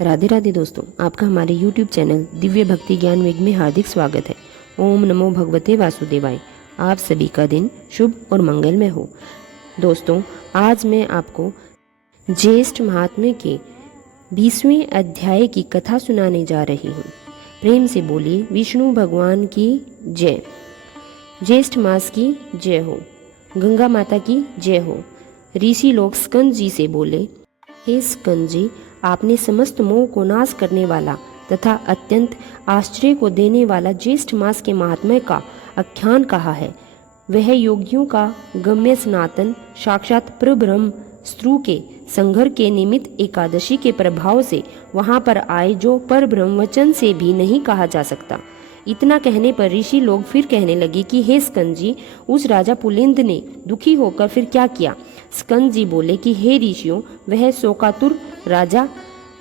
राधे राधे दोस्तों, आपका हमारे YouTube चैनल दिव्य भक्ति ज्ञान वेग में हार्दिक स्वागत है। ओम नमो भगवते वासुदेवाय। आप सभी का दिन शुभ और मंगलमय हो। दोस्तों, आज मैं आपको ज्येष्ठ महात्म्य के 20वें अध्याय की कथा सुनाने जा रही हूँ। प्रेम से बोलिए विष्णु भगवान की जय। ज्येष्ठ मास की जय हो, गंगा माता की जय हो। ऋषि लोग स्कंद जी से बोले, हे स्कंद जी, आपने समस्त मोह को नाश करने वाला तथा अत्यंत आश्चर्य को देने वाला ज्येष्ठ मास के महात्म्य का आख्यान कहा है। वह योगियों का गम्य सनातन साक्षात परब्रह्म स्त्रु के संघर के निमित्त एकादशी के प्रभाव से वहां पर आए, जो परब्रह्म वचन से भी नहीं कहा जा सकता। इतना कहने पर ऋषि लोग फिर कहने लगे कि हे स्कंद जी, उस राजा पुलिंद ने दुखी होकर फिर क्या किया। स्कंद जी बोले कि हे ऋषियों, वह शोकातुर राजा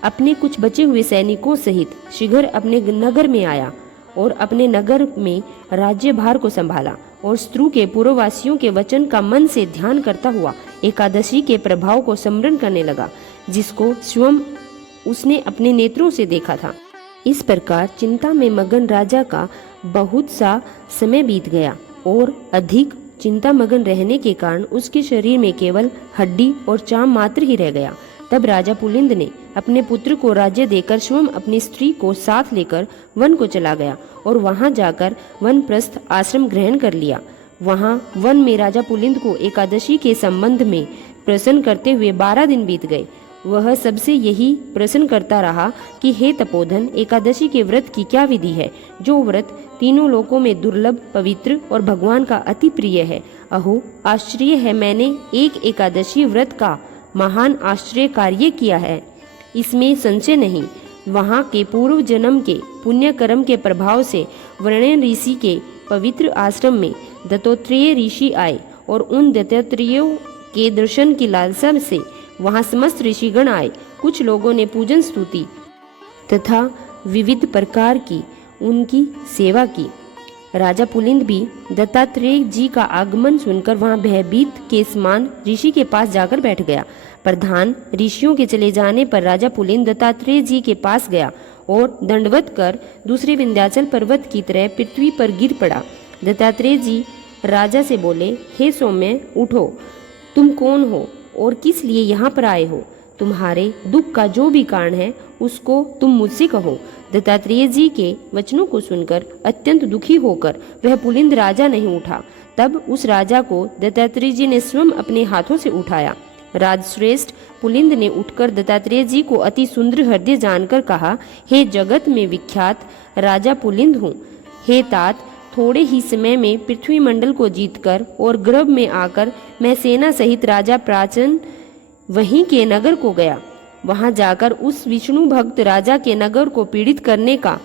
अपने कुछ बचे हुए सैनिकों सहित शीघ्र अपने नगर में आया और अपने नगर में राज्यभार को संभाला और स्त्रु के पूर्ववासियों के वचन का मन से ध्यान करता हुआ एकादशी के प्रभाव को स्मरण करने लगा, जिसको स्वयं उसने अपने नेत्रों से देखा था। इस प्रकार चिंता में मगन राजा का बहुत सा समय बीत गया और अधिक चिंता मगन रहने के कारण उसके शरीर में केवल हड्डी और चाम मात्र ही रह गया। तब राजा पुलिंद ने अपने पुत्र को राज्य देकर स्वयं अपनी स्त्री को साथ लेकर वन को चला गया और वहां जाकर वनप्रस्थ आश्रम ग्रहण कर लिया। वहां वन में राजा पुलिंद को एकादशी के संबंध में प्रसन्न करते हुए 12 दिन बीत गए। वह सबसे यही प्रश्न करता रहा कि हे तपोधन, एकादशी के व्रत की क्या विधि है, जो व्रत तीनों लोकों में दुर्लभ, पवित्र और भगवान का अति प्रिय है। अहो आश्चर्य है, मैंने एक एकादशी व्रत का महान आश्चर्य कार्य किया है, इसमें संशय नहीं। वहाँ के पूर्व जन्म के पुण्य कर्म के प्रभाव से वर्णन ऋषि के पवित्र आश्रम में दत्तात्रेय ऋषि आए और उन दत्तात्रेयों के दर्शन की लालसा से वहाँ समस्त ऋषिगण आए। कुछ लोगों ने पूजन स्तुति तथा विविध प्रकार की उनकी सेवा की। राजा पुलिंद भी दत्तात्रेय जी का आगमन सुनकर वहां भयभीत के समान ऋषि के पास जाकर बैठ गया। प्रधान ऋषियों के चले जाने पर राजा पुलिंद दत्तात्रेय जी के पास गया और दंडवत कर दूसरे विंध्याचल पर्वत की तरह पृथ्वी पर गिर पड़ा। दत्तात्रेय जी राजा से बोले, हे सौम्य, उठो, तुम कौन हो और किस लिए यहाँ पर आए हो? तुम्हारे दुख का जो भी कारण है उसको तुम मुझसे कहो। दत्तात्रेय जी के वचनों को सुनकर अत्यंत दुखी होकर वह पुलिंद राजा नहीं उठा। तब उस राजा को दत्तात्रेय जी ने स्वयं अपने हाथों से उठाया। राजश्रेष्ठ पुलिंद ने उठकर दत्तात्रेय जी को अति सुंदर हृदय जानकर कहा, हे जगत में विख्यात राजा पुलिंद हूँ। हे तात, थोड़े ही समय में पृथ्वी मंडल को जीतकर और गर्भ में आकर मैं सेना सहित राजा प्राचीन वहीं के नगर को गया। वहां जाकर उस विष्णु भक्त राजा के नगर को पीड़ित करने का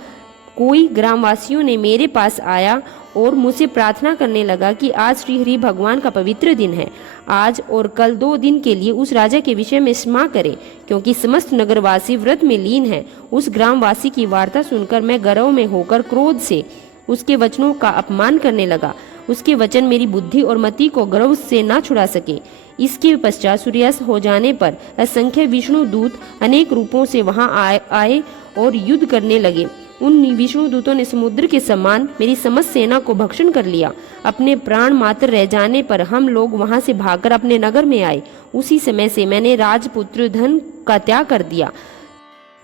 कोई ग्रामवासियों ने मेरे पास आया और मुझसे प्रार्थना करने लगा कि आज श्री हरि भगवान का पवित्र दिन है, आज और कल 2 दिन के लिए उस राजा के विषय में क्षमा करें, क्योंकि समस्त नगरवासी व्रत में लीन है। उस ग्रामवासी की वार्ता सुनकर मैं गर्व में होकर क्रोध से उसके वचनों का अपमान करने लगा। उसके वचन मेरी बुद्धि और मति को गर्व से ना छुड़ा सके। इसके पश्चात सूर्यास्त हो जाने पर असंख्य विष्णु दूत अनेक रूपों से वहां आए और युद्ध करने लगे। उन विष्णु दूतों ने समुद्र के समान मेरी समस्त सेना को भक्षण कर लिया। अपने प्राण मात्र रह जाने पर हम लोग वहां से भागकर अपने नगर में आए। उसी समय से मैंने राजपुत्र धन का त्याग कर दिया।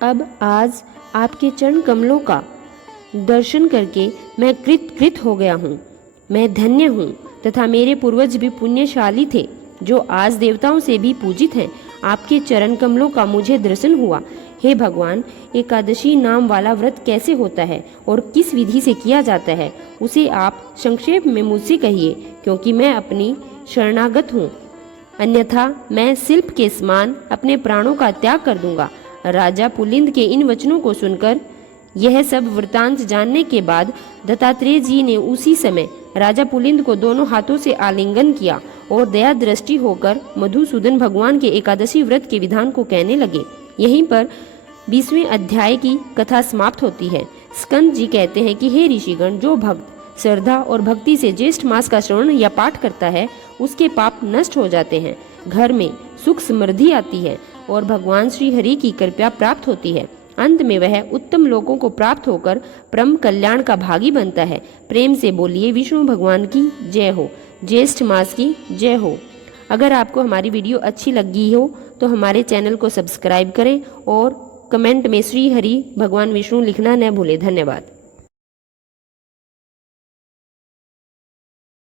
अब आज आपके चरण कमलों का दर्शन करके मैं कृत हो गया हूँ। मैं धन्य हूँ तथा मेरे पूर्वज भी पुण्यशाली थे, जो आज देवताओं से भी पूजित हैं। आपके चरण कमलों का मुझे दर्शन हुआ। हे भगवान, एकादशी नाम वाला व्रत कैसे होता है और किस विधि से किया जाता है, उसे आप संक्षेप में मुझसे कहिए, क्योंकि मैं अपनी शरणागत हूँ, अन्यथा मैं शिल्प के समान अपने प्राणों का त्याग कर दूंगा। राजा पुलिंद के इन वचनों को सुनकर यह सब वृतांत जानने के बाद दत्तात्रेय जी ने उसी समय राजा पुलिंद को दोनों हाथों से आलिंगन किया और दया दृष्टि होकर मधुसूदन भगवान के एकादशी व्रत के विधान को कहने लगे। यहीं पर 20वें अध्याय की कथा समाप्त होती है। स्कंद जी कहते हैं कि हे ऋषिगण, जो भक्त श्रद्धा और भक्ति से ज्येष्ठ मास का श्रवण या पाठ करता है, उसके पाप नष्ट हो जाते हैं, घर में सुख समृद्धि आती है, और भगवान श्री हरि की कृपा प्राप्त होती है। अंत में वह उत्तम लोगों को प्राप्त होकर परम कल्याण का भागी बनता है। प्रेम से बोलिए विष्णु भगवान की जय हो, ज्येष्ठ मास की जय हो। अगर आपको हमारी वीडियो अच्छी लगी हो तो हमारे चैनल को सब्सक्राइब करें और कमेंट में श्री हरि भगवान विष्णु लिखना न भूलें। धन्यवाद।